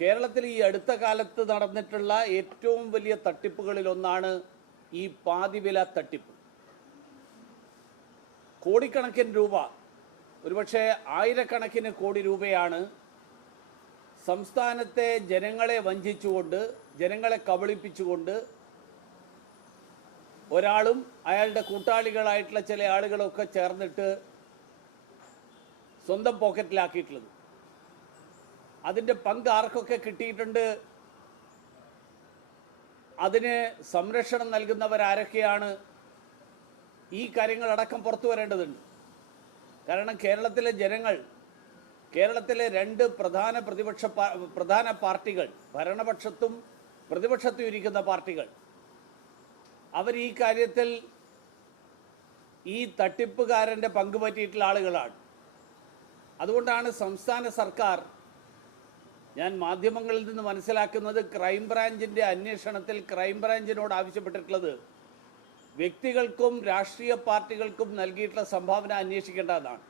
കേരളത്തിൽ ഈ അടുത്ത കാലത്ത് നടന്നിട്ടുള്ള ഏറ്റവും വലിയ തട്ടിപ്പുകളിൽ ഒന്നാണ് ഈ പാതിവില തട്ടിപ്പ്. കോടിക്കണക്കിന് രൂപ ഒരുപക്ഷെ ആയിരക്കണക്കിന് കോടി രൂപയാണ് സംസ്ഥാനത്തെ ജനങ്ങളെ വഞ്ചിച്ചുകൊണ്ട് ജനങ്ങളെ കബളിപ്പിച്ചുകൊണ്ട് ഒരാളും അയാളുടെ കൂട്ടാളികളായിട്ടുള്ള ചില ആളുകളൊക്കെ ചേർന്നിട്ട് സ്വന്തം പോക്കറ്റിലാക്കിയിട്ടുള്ളത്. അതിന്റെ പങ്ക് ആർക്കൊക്കെ കിട്ടിയിട്ടുണ്ട്? അതിന് സംരക്ഷണം നൽകുന്നവർ ആരൊക്കെയാണ് ഈ കാര്യങ്ങളടക്കം പുറത്തു വരേണ്ടതുണ്ട്. കാരണം കേരളത്തിലെ ജനങ്ങൾ കേരളത്തിലെ രണ്ട് പ്രധാന പ്രതിപക്ഷ പ്രധാന പാർട്ടികൾ ഭരണപക്ഷത്തും പ്രതിപക്ഷത്തും ഇരിക്കുന്ന പാർട്ടികൾ അവർ ഈ കാര്യത്തിൽ ഈ തട്ടിപ്പുകാരന്റെ പങ്ക് പറ്റിയിട്ടുള്ള ആളുകളാണ്. അതുകൊണ്ടാണ് സംസ്ഥാന സർക്കാർ ഞാൻ മാധ്യമങ്ങളിൽ നിന്ന് മനസ്സിലാക്കുന്നത് ക്രൈംബ്രാഞ്ചിന്റെ അന്വേഷണത്തിൽ ക്രൈംബ്രാഞ്ചിനോട് ആവശ്യപ്പെട്ടിട്ടുള്ളത് വ്യക്തികൾക്കും രാഷ്ട്രീയ പാർട്ടികൾക്കും നൽകിയിട്ടുള്ള സംഭാവന അന്വേഷിക്കേണ്ടതാണ്.